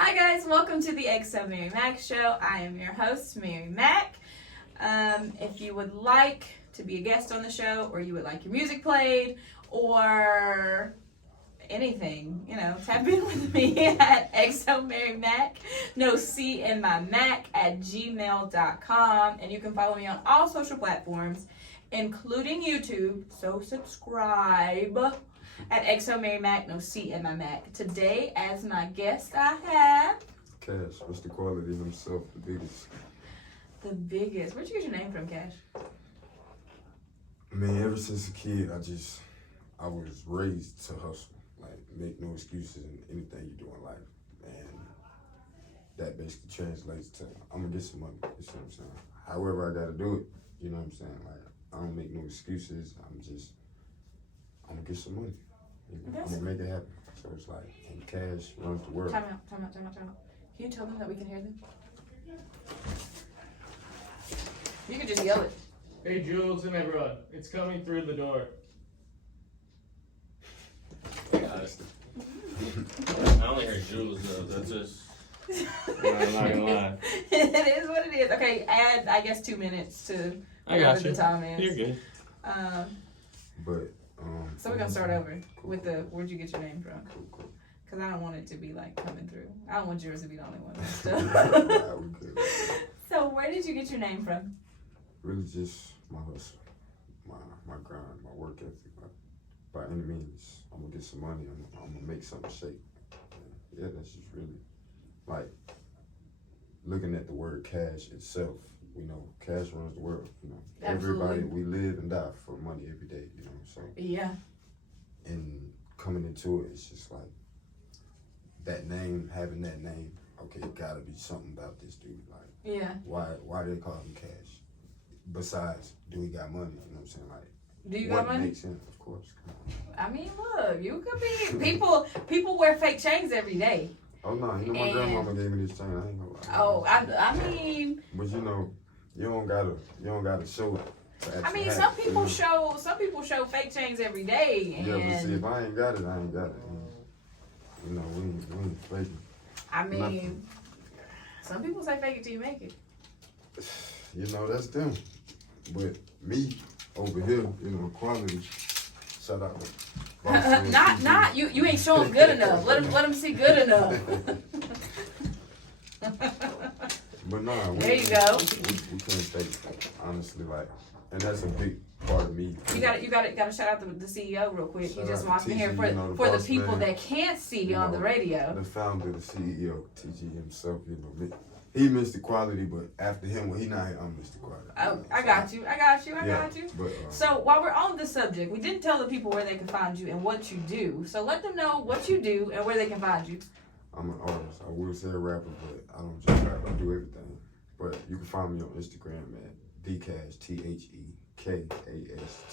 Hi guys, welcome to the XoMaryMak show. I am your host, MaryMak. If you would like to be a guest on the show, or you would like your music played, or anything, tap in with me at XoMaryMak, no C in my Mac, at gmail.com. And you can follow me on all social platforms, including YouTube, so subscribe at XoMaryMak, no C in my Mac. Today, as my guest, I have Kashh, Mr. Quality himself, the biggest. the biggest. Where'd you get your name from, Kashh? I mean, ever since a kid, I was raised to hustle. Like, make no excuses in anything you do in life. And that basically translates to, I'm gonna get some money, you see what I'm saying? However I gotta do it, you know what I'm saying? Like, I don't make no excuses, I'm gonna get some money. I'm gonna make it happen. So it's like, and cash runs the world. Time out. Can you tell them that we can hear them? You can just yell it. Hey Jules and everyone, it's coming through the door. I only heard Jules though, that's just... I'm not gonna lie. It is what it is. Okay, add, I guess, 2 minutes to whatever the time is. You're good. But, So we're gonna start over with the, where'd you get your name from? Cool. Because I don't want it to be like coming through. I don't want yours to be the only one and stuff. Nah, we good. So where did you get your name from? Really just my hustle, my grind, my work ethic. Like, by any means, I'm gonna get some money. I'm gonna make something shake. Yeah, that's just really like looking at the word cash itself. We know cash runs the world. Absolutely. Everybody, we live and die for money every day. So Yeah. and coming into it, it's just like that name, having that name. Okay, it gotta be something about this dude. Like, Yeah. why they call him Cash? Besides, do he got money? You know what I'm saying? Like, Do you what got money? makes sense? Of course. Come on. I mean, look, you could be, people wear fake chains every day. Oh no, my And- grandmama gave me this chain. I ain't gonna lie. Oh, I mean, But you don't gotta show it. to I actually mean, have some it, people show fake chains every day, and Yeah, but see, if I ain't got it, I ain't got it. We ain't faking. I mean, Nothing. some people say fake it till you make it. That's them. But me over here, quality. Shout out. to Not you ain't showing good enough. Let them see good enough. But nah, There you go. We can't fake, honestly, like, and that's a big part of me. You gotta shout out the CEO real quick. He Shout just out walked in TG, here for the boss people man. that can't see on the radio. The founder, the CEO, TG himself, he Mr. Quality, but after him, when he not here, I'm Mr. Quality. Oh, I got you. I got you. But, So while we're on this subject, we didn't tell the people where they can find you and what you do. So let them know what you do and where they can find you. I'm an artist. I would say a rapper, but I don't just rap. I do everything. But you can find me on Instagram at Dcash, THEKAS,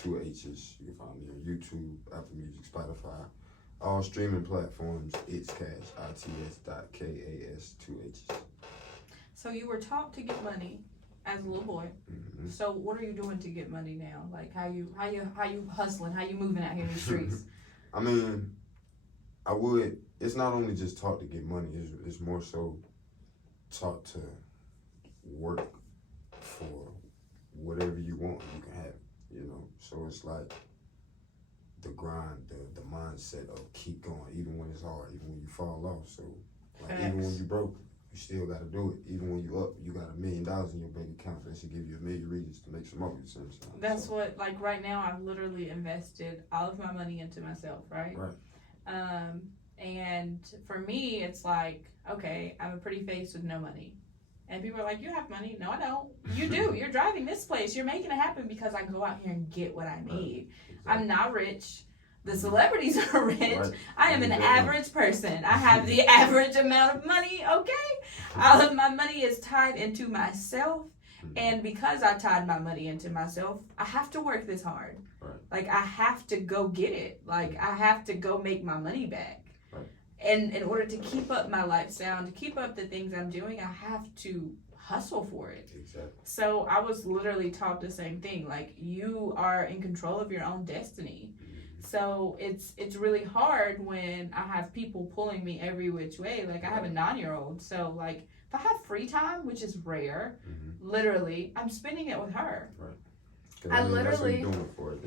2 H's. You can find me on YouTube, Apple Music, Spotify, all streaming platforms. It's Cash, ITS.KAS, 2 H's. So you were taught to get money as a little boy. Mm-hmm. So what are you doing to get money now? Like how you hustling? How you moving out here in the streets? I mean, it's not only just taught to get money, it's more so taught to work for whatever you want, you can have it, So it's like the grind, the mindset of keep going, even when it's hard, even when you fall off. So like, even when you broke, you still gotta do it. Even when you up, you got $1 million in your bank account, that should give you 1 million reasons to make some more. You see what I'm saying? That's what, like right now, I've literally invested all of my money into myself, right? Right. And for me, it's like, okay, I'm a pretty face with no money. And people are like, you have money. No, I don't. You do. You're driving this place. You're making it happen because I go out here and get what I need. Exactly. I'm not rich. The celebrities are rich. Right. I am an Exactly. average person. I have the average amount of money, okay? All of my money is tied into myself. And because I tied my money into myself, I have to work this hard. Right. Like, I have to go get it. Like, I have to go make my money back. Right. And in order to keep up my lifestyle, and to keep up the things I'm doing, I have to hustle for it. Exactly. So I was literally taught the same thing. Like, you are in control of your own destiny. So it's really hard when I have people pulling me every which way. Like I have a 9-year-old, so like if I have free time, which is rare, literally, I'm spending it with her. I mean, that's what you're doing it for.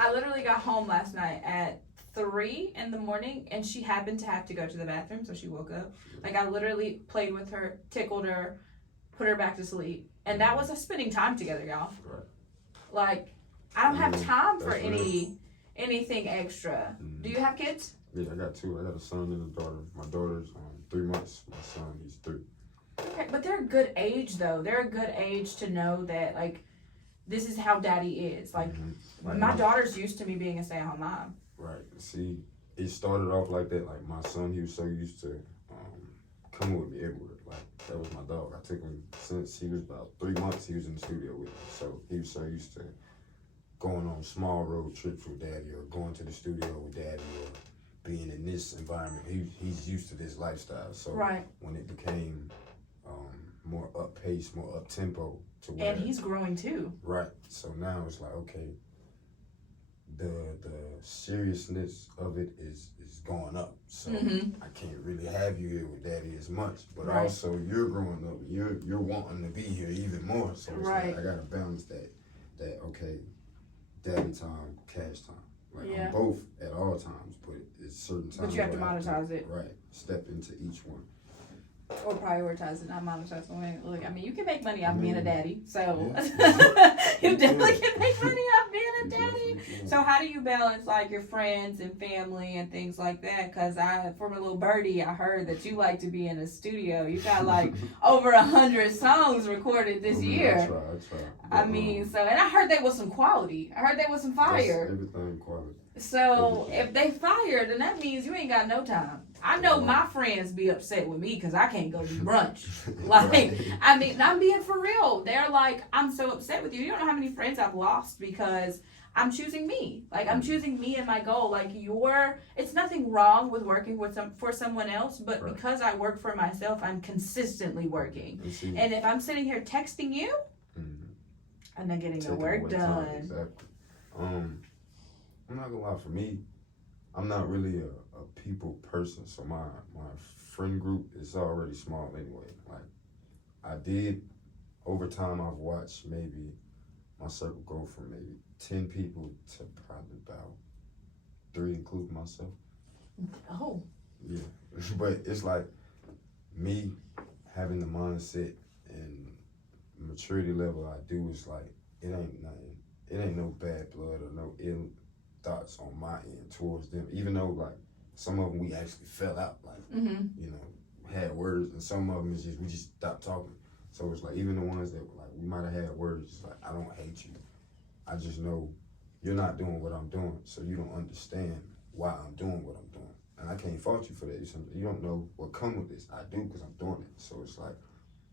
I literally got home last night at 3 in the morning, and she happened to have to go to the bathroom, so she woke up. Like I literally played with her, tickled her, put her back to sleep, and that was us spending time together, y'all. Right. Like I don't have time for That's real. anything extra. Do you have kids? Yeah, I got 2. I got a son and a daughter. My daughter's 3 months. My son, he's 3. Okay, but they're a good age though. They're a good age to know that like this is how daddy is. Like my daughter's used to me being a stay-at-home mom. Right. See, it started off like that. Like my son, he was so used to coming with me everywhere. Like that was my dog. I took him since he was about 3 months. He was in the studio with me, so he was so used to going on small road trips with daddy, or going to the studio with daddy, or being in this environment. He's used to this lifestyle. So when it became more up pace, more up tempo, to where, and he's growing too. Right. So now it's like, okay, the seriousness of it is going up. So I can't really have you here with daddy as much. But also you're growing up. You're wanting to be here even more. So it's like I gotta balance that okay, daddy time, cash time. Like on both at all times, but it's certain times. But you have to monetize it. Right. Step into each one. Or prioritize it, not monetize it. Look, I mean, you can make money off being a daddy, so you definitely can make money off being a daddy. So how do you balance like your friends and family and things like that? Because from a little birdie, I heard that you like to be in a studio. You got like over 100 songs recorded this year. I try. I mean, so, and I heard there was some quality. I heard there was some fire. Everything quality. So if they fired, then that means you ain't got no time. I know my friends be upset with me because I can't go to brunch. Like, I mean, I'm being for real. They're like, I'm so upset with you. You don't know how many friends I've lost because I'm choosing me. Like, I'm choosing me and my goal. Like, it's nothing wrong with working for someone else, but because I work for myself, I'm consistently working. And if I'm sitting here texting you, I'm not getting no work done. Exactly. I'm not gonna lie, for me, I'm not really a people person, so my friend group is already small anyway. Like over time I've watched maybe my circle go from maybe 10 people to probably about 3, including myself. Oh. Yeah. But it's like me having the mindset and maturity level I do is like, it ain't nothing. It ain't no bad blood or no ill thoughts on my end towards them, even though like some of them we actually fell out, like you know, had words, and some of them is just we just stopped talking. So it's like even the ones that like we might have had words, it's like I don't hate you, I just know you're not doing what I'm doing, so you don't understand why I'm doing what I'm doing, and I can't fault you for that. You don't know what come with this. I do, because I'm doing it. So it's like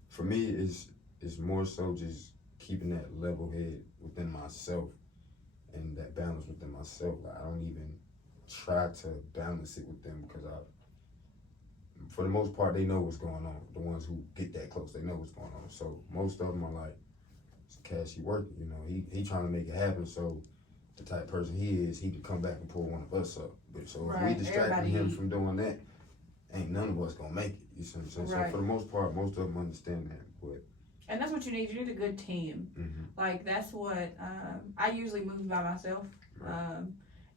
for me it's more so just keeping that level head within myself and that balance within myself. Like I don't even try to balance it with them, because for the most part, they know what's going on. The ones who get that close, they know what's going on. So most of them are like, Cash, he working, you know, he trying to make it happen. So the type of person he is, he can come back and pull one of us up. But so if we distracting him from doing that, ain't none of us gonna make it. You see what I'm saying? So for the most part, most of them understand that. But and that's what you need. You need a good team. Like that's what I usually move by myself.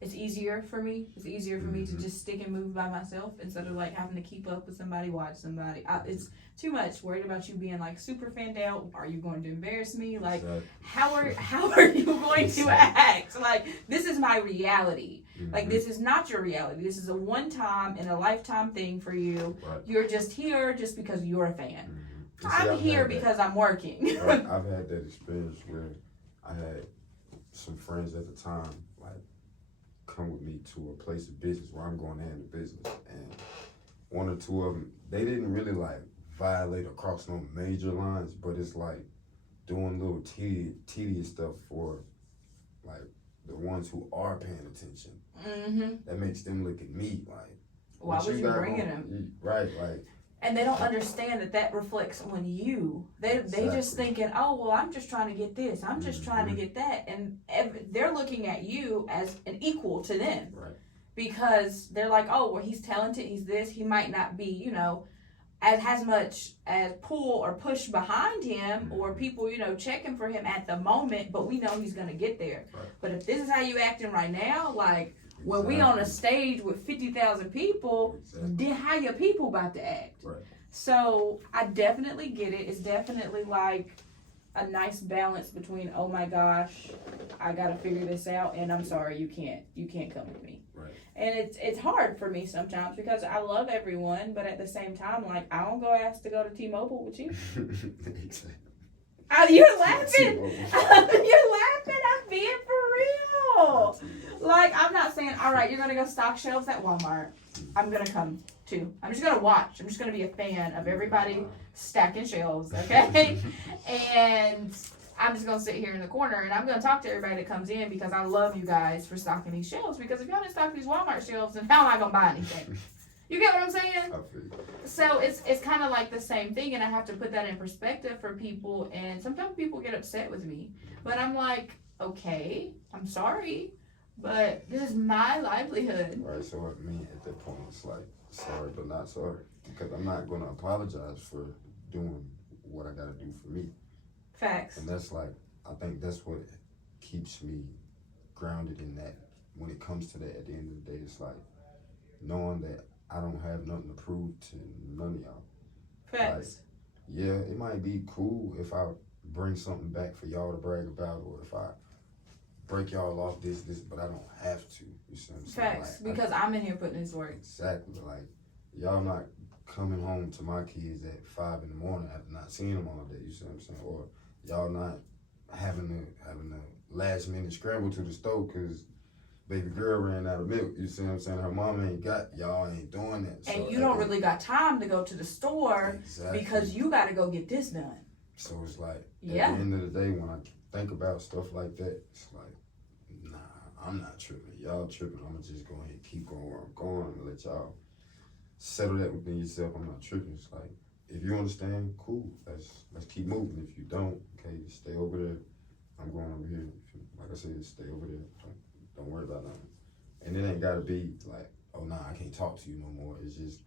It's easier for me. It's easier for me to just stick and move by myself instead of like having to keep up with somebody, watch somebody. It's too much. Worried about you being like super fanned out. Are you going to embarrass me? Like how are you going to act? Like this is my reality. Like this is not your reality. This is a one-time in a lifetime thing for you. You're just here just because you're a fan. I'm here because I'm working. I've had that experience where I had some friends at the time like come with me to a place of business where I'm going to handle business, and one or two of them, they didn't really like violate or cross no major lines, but it's like doing little tedious stuff for like the ones who are paying attention. That makes them look at me like, why was you bringing them? Right, like And they don't understand that reflects on you. They just thinking, oh, well, I'm just trying to get this. I'm just trying to get that. And they're looking at you as an equal to them. Right. Because they're like, oh, well, he's talented. He's this. He might not be, you know, as much as pull or push behind him or people, you know, checking for him at the moment. But we know he's going to get there. Right. But if this is how you acting right now, like, when we on a stage with 50,000 people, then how your people about to act? Right. So I definitely get it. It's definitely like a nice balance between, oh my gosh, I gotta figure this out, and I'm sorry, you can't come with me. Right. And it's hard for me sometimes because I love everyone, but at the same time, like, I don't go ask to go to T-Mobile with you. You're laughing. You're laughing. I'm being for real. Like, I'm not saying, all right, you're going to go stock shelves at Walmart. I'm going to come too. I'm just going to watch. I'm just going to be a fan of everybody stacking shelves, okay? And I'm just going to sit here in the corner and I'm going to talk to everybody that comes in because I love you guys for stocking these shelves, because if y'all didn't stock these Walmart shelves, then how am I going to buy anything? You get what I'm saying? I feel you. So it's kind of like the same thing, and I have to put that in perspective for people, and sometimes people get upset with me. But I'm like, okay, I'm sorry, but this is my livelihood. Right, so I mean, at that point, it's like, sorry, but not sorry. Because I'm not going to apologize for doing what I got to do for me. Facts. And that's like, I think that's what keeps me grounded in that. When it comes to that, at the end of the day, it's like knowing that I don't have nothing to prove to none of y'all. Facts. Like, yeah, it might be cool if I bring something back for y'all to brag about, or if I break y'all off this, but I don't have to. You see what I'm saying? Facts. Like, because I'm in here putting this work. Exactly. Like, y'all not coming home to my kids at 5 in the morning after not seeing them all day. You see what I'm saying? Or y'all not having a last minute scramble to the store because baby girl ran out of milk. You see what I'm saying? Her mama ain't got, y'all ain't doing that. And so you don't really got time to go to the store because you got to go get this done. So it's like, at Yeah. the end of the day, when I think about stuff like that, it's like, nah, I'm not tripping. Y'all tripping. I'm going to just go ahead and keep going where I'm going. I'm going to let y'all settle that within yourself. I'm not tripping. It's like, if you understand, cool. Let's keep moving. If you don't, okay, stay over there. I'm going over here. Like I said, stay over there. Don't worry about nothing. And it ain't gotta be like, oh nah, I can't talk to you no more. It's just,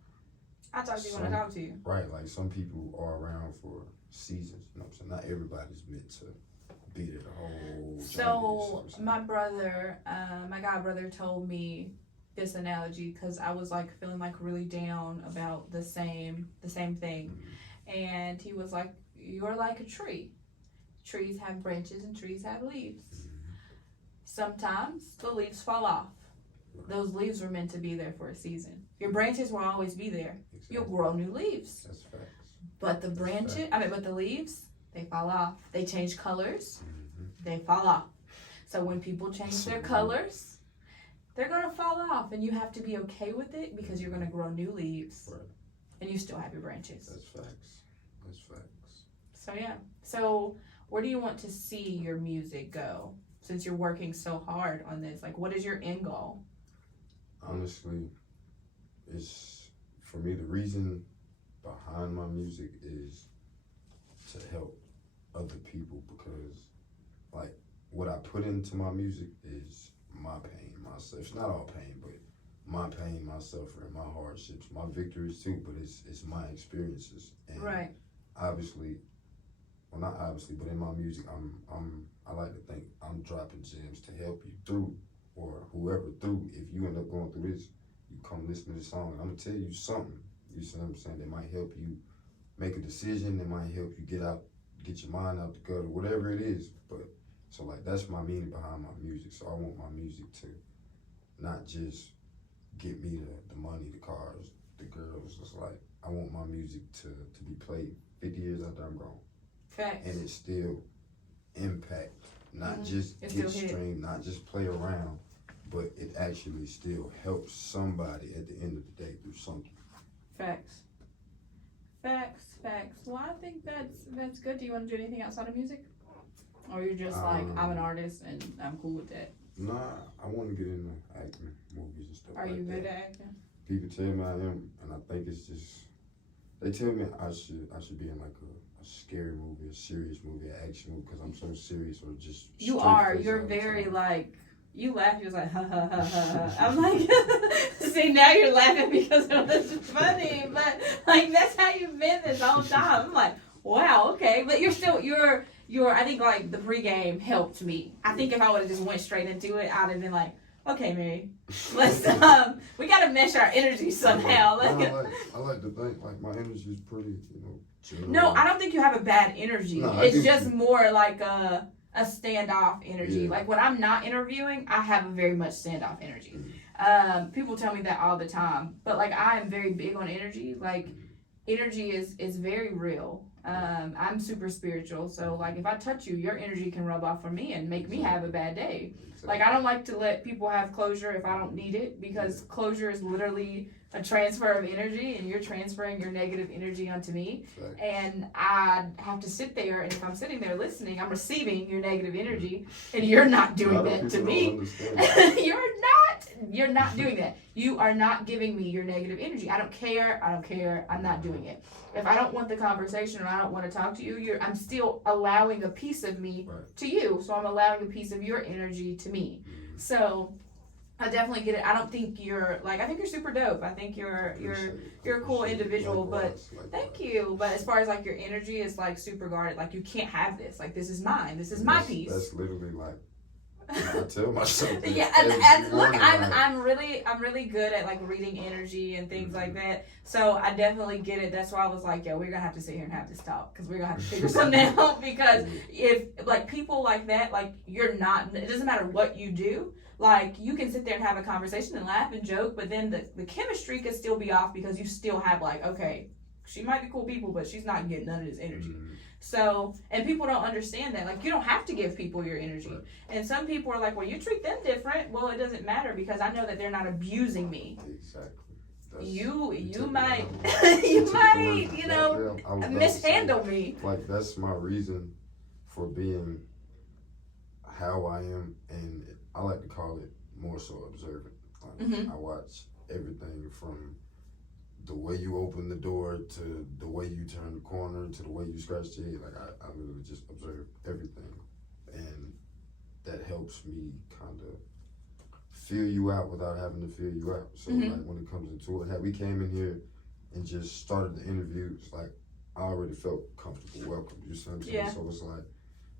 I talk to you when I talk to you. right, like some people are around for seasons, you know what I'm saying? Not everybody's meant to be there the whole journey. So my brother, my god brother told me this analogy because I was like feeling like really down about the same thing. And he was like, you're like a tree. Trees have branches and trees have leaves. Sometimes the leaves fall off. Those leaves were meant to be there for a season. Your branches will always be there. Exactly. You'll grow new leaves. That's facts. But the branches, but the leaves, they fall off. They change colors, they fall off. So when people change their colors, they're gonna fall off, and you have to be okay with it because you're gonna grow new leaves. Right. And you still have your branches. That's facts. That's facts. So yeah. So where do you want to see your music go? Since you're working so hard on this, like, what is your end goal? Honestly, it's, for me, the reason behind my music is to help other people, because like what I put into my music is my pain, myself. It's not all pain, but my pain, my suffering, my hardships, my victories too, but it's my experiences. And Right. obviously, well, not obviously, but in my music, I like to think I'm dropping gems to help you through, or whoever through. If you end up going through this, you come listen to the song, and I'm gonna tell you something. You see what I'm saying? That might help you make a decision. That might help you get your mind out the gutter, whatever it is. But so like that's my meaning behind my music. So I want my music to not just get me the money, the cars, the girls. It's like I want my music to be played 50 years after I'm gone. Facts. And it still impact, not just It get still hit. streamed, not just play around, but it actually still helps somebody at the end of the day through something. Facts. Well, I think that's good. Do you want to do anything outside of music? Or you're just like, I'm an artist and I'm cool with that? Nah, I want to get into acting, movies and stuff. Are like you good that. at acting? People tell me I am, and I think it's just They tell me I should be in like a scary movie, a serious movie, an action movie, because I'm so serious or just. You straight are. face You're all the very time. like. You laugh. You was like ha ha ha ha ha. I'm like, see now you're laughing because it was funny, but like that's how you've been this whole time. I'm like, wow, okay, but you're. I think like the pregame helped me. I think if I would have just went straight into it, I'd have been like, okay, Mary, let's we gotta mesh our energy somehow. I like to think like my energy is pretty, chill. No, I don't think you have a bad energy. No, It's just more like a standoff energy. Yeah. Like when I'm not interviewing, I have a very much standoff energy. People tell me that all the time, but like I am very big on energy. Like energy is very real. I'm super spiritual, so like if I touch you, your energy can rub off on me and make me have a bad day. Like I don't like to let people have closure if I don't need it, because closure is literally a transfer of energy, and you're transferring your negative energy onto me. And I have to sit there, and if I'm sitting there listening, I'm receiving your negative energy, and you're not doing that to me. You're not doing that. You are not giving me your negative energy. I don't care. I'm not doing it. If I don't want the conversation or I don't want to talk to you, I'm still allowing a piece of me to you. So I'm allowing a piece of your energy to me. So I definitely get it. I don't think you're like, I think you're super dope. I think you're a cool individual, but thank you. But as far as like your energy is like super guarded, like you can't have this. Like this is mine. This is my piece. That's literally like I tell myself. Yeah, and look, I'm really good at like reading energy and things like that. So I definitely get it. That's why I was like, yo, we're gonna have to sit here and have this talk, because we're gonna have to figure something out. Because if like people like that, like you're not. It doesn't matter what you do. Like you can sit there and have a conversation and laugh and joke, but then the chemistry could still be off because you still have like, okay, she might be cool people, but she's not getting none of this energy. So, and people don't understand that. Like, you don't have to give people your energy. Right. And some people are like, well, you treat them different. Well, it doesn't matter because I know that they're not abusing me. Exactly. You might, mishandle me. Like, that's my reason for being how I am, and I like to call it more so observant. Like, I watch everything from the way you open the door to the way you turn the corner to the way you scratch your head. Like I literally just observe everything, and that helps me kind of feel you out without having to feel you out. So like when it comes into it, had we came in here and just started the interview, it's like I already felt comfortable, welcome. You see what I'm saying? Yeah. So it's like,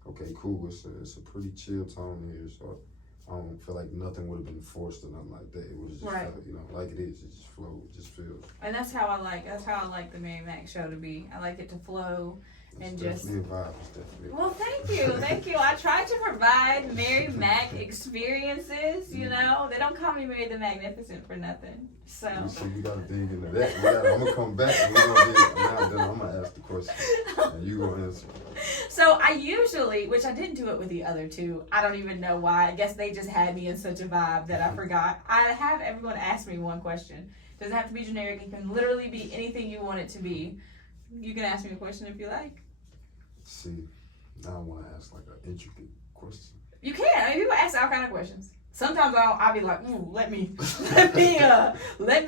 okay, cool. It's a pretty chill tone here. So I don't feel like nothing would have been forced or nothing like that. It would have just felt, like it is. It just flows. It just feels. And that's how I like the MaryMak show to be. I like it to flow. And It's just definitely a vibe. It's definitely a vibe. well, thank you. I try to provide MaryMak experiences. They don't call me Mary the Magnificent for nothing. So we gotta dig into that. I'm gonna come back and we're gonna get now. Then I'm gonna ask the question and you gonna answer. So I usually, which I didn't do it with the other two. I don't even know why. I guess they just had me in such a vibe that I forgot. I have everyone ask me one question. Doesn't have to be generic. It can literally be anything you want it to be. You can ask me a question if you like. See, now I want to ask like an intricate question. You can. I mean, people ask all kind of questions. Sometimes I'll be like, let me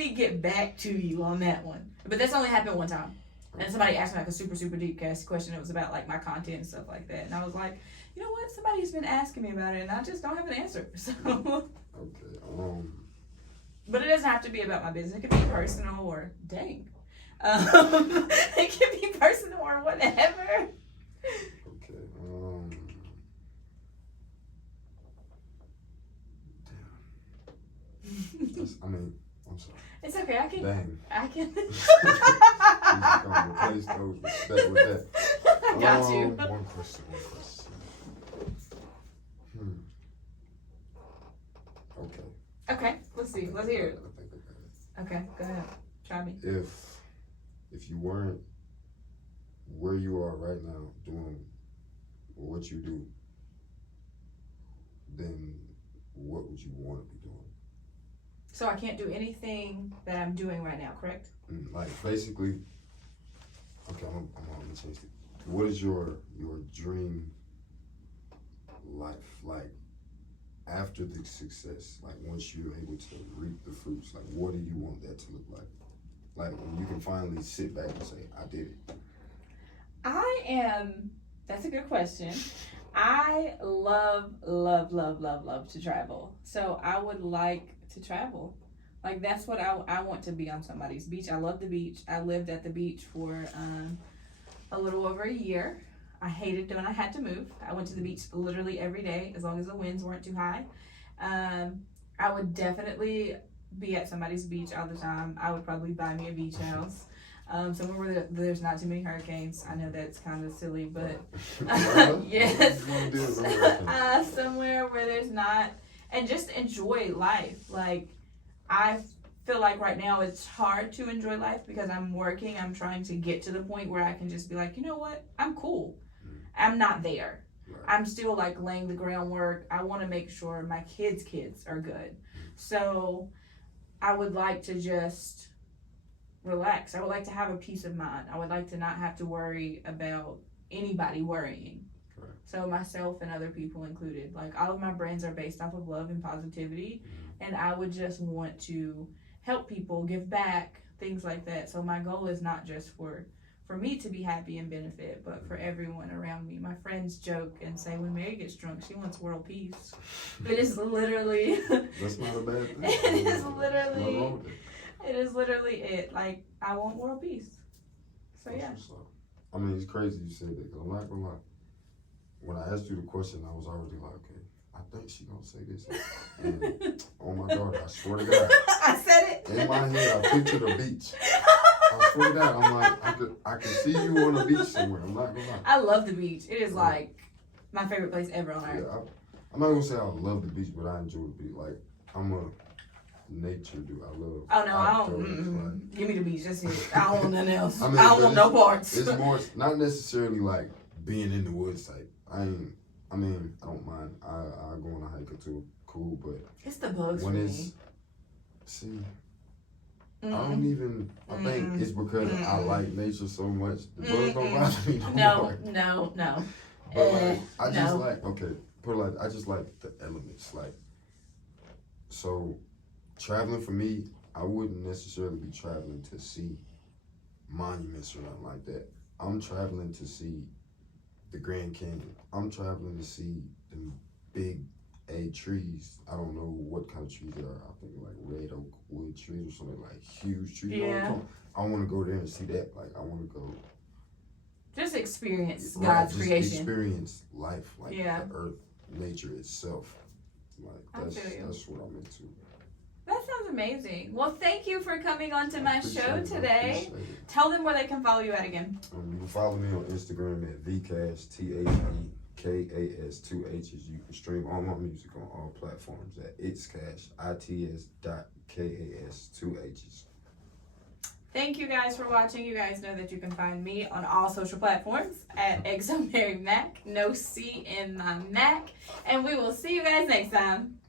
get back to you on that one. But that's only happened one time. And somebody asked me like a super, super deep question. It was about like my content and stuff like that. And I was like, you know what? Somebody's been asking me about it and I just don't have an answer. So. Okay. But it doesn't have to be about my business. It could be personal or dang. It could be personal or whatever. Okay. Damn. I'm sorry. It's okay. I can. Dang. I can. He's gonna replace those with that. I got you. One question. Okay. Okay. Let's see. Let's hear it. I think I got it. Okay. Go ahead. Try me. If you weren't where you are right now doing what you do, then what would you want to be doing? So I can't do anything that I'm doing right now, correct? Like basically, okay, I'm gonna change it. What is your dream life like after the success? Like once you're able to reap the fruits, like what do you want that to look like? Like when you can finally sit back and say, I did it. That's a good question. I love to travel. So I would like to travel. Like that's what I want to be on somebody's beach. I love the beach. I lived at the beach for a little over a year. I hated when I had to move. I went to the beach literally every day as long as the winds weren't too high. I would definitely be at somebody's beach all the time. I would probably buy me a beach house. Somewhere where there's not too many hurricanes. I know that's kind of silly, but yes. Somewhere where there's not, and just enjoy life. Like, I feel like right now it's hard to enjoy life because I'm working. I'm trying to get to the point where I can just be like, you know what? I'm cool. I'm not there. I'm still like laying the groundwork. I want to make sure my kids are good. So I would like to just relax. I would like to have a peace of mind. I would like to not have to worry about anybody worrying. Right. So myself and other people included. Like all of my brands are based off of love and positivity. And I would just want to help people, give back, things like that. So my goal is not just for me to be happy and benefit, but for everyone around me. My friends joke and say when Mary gets drunk, she wants world peace. It is literally... That's not a bad thing. It is literally... It is literally it. Like, I want world peace. So, yeah. I mean, it's crazy you said that, because I'm not gonna lie. When I asked you the question, I was already like, okay, I think she gonna say this. And, oh my God, I swear to God. I said it. In my head, I pictured a beach. I swear to God, I'm like, I can see you on a beach somewhere. I'm not gonna lie. I love the beach. It is like my favorite place ever on earth. Yeah, I'm not gonna say I love the beach, but I enjoy the beach. Like, I'm a nature dude. I love. Oh no, I outdoors, don't. like, Give me the beach. That's it. I don't want nothing else. I mean, I don't want no parts. It's more not necessarily like being in the woods type. I don't mind. I go on a hike or two, cool. But it's the bugs when for it's me. see, I don't even. I think it's because I like nature so much. The bugs don't bother me no more. No. But like, I just no. like put it like I just like the elements. Like, so traveling for me, I wouldn't necessarily be traveling to see monuments or nothing like that. I'm traveling to see the Grand Canyon. I'm traveling to see the big A trees. I don't know what kind of trees they are. I think like red oak wood trees or something, like huge trees. Yeah. I want to go there and see that. Like, I want to go. Just experience Right, God's just creation. Experience life, like Yeah. the earth, nature itself. Like that's what I'm into. That sounds amazing. Well, thank you for coming on to my show Appreciate it, today. appreciate it. Tell them where they can follow you at again. You can follow me on Instagram at vcash, THEKAS, 2 H's. You can stream all my music on all platforms at itscash, ITS.KAS, 2 H's. Thank you guys for watching. You guys know that you can find me on all social platforms at XoMaryMak, no C in my Mac. And we will see you guys next time.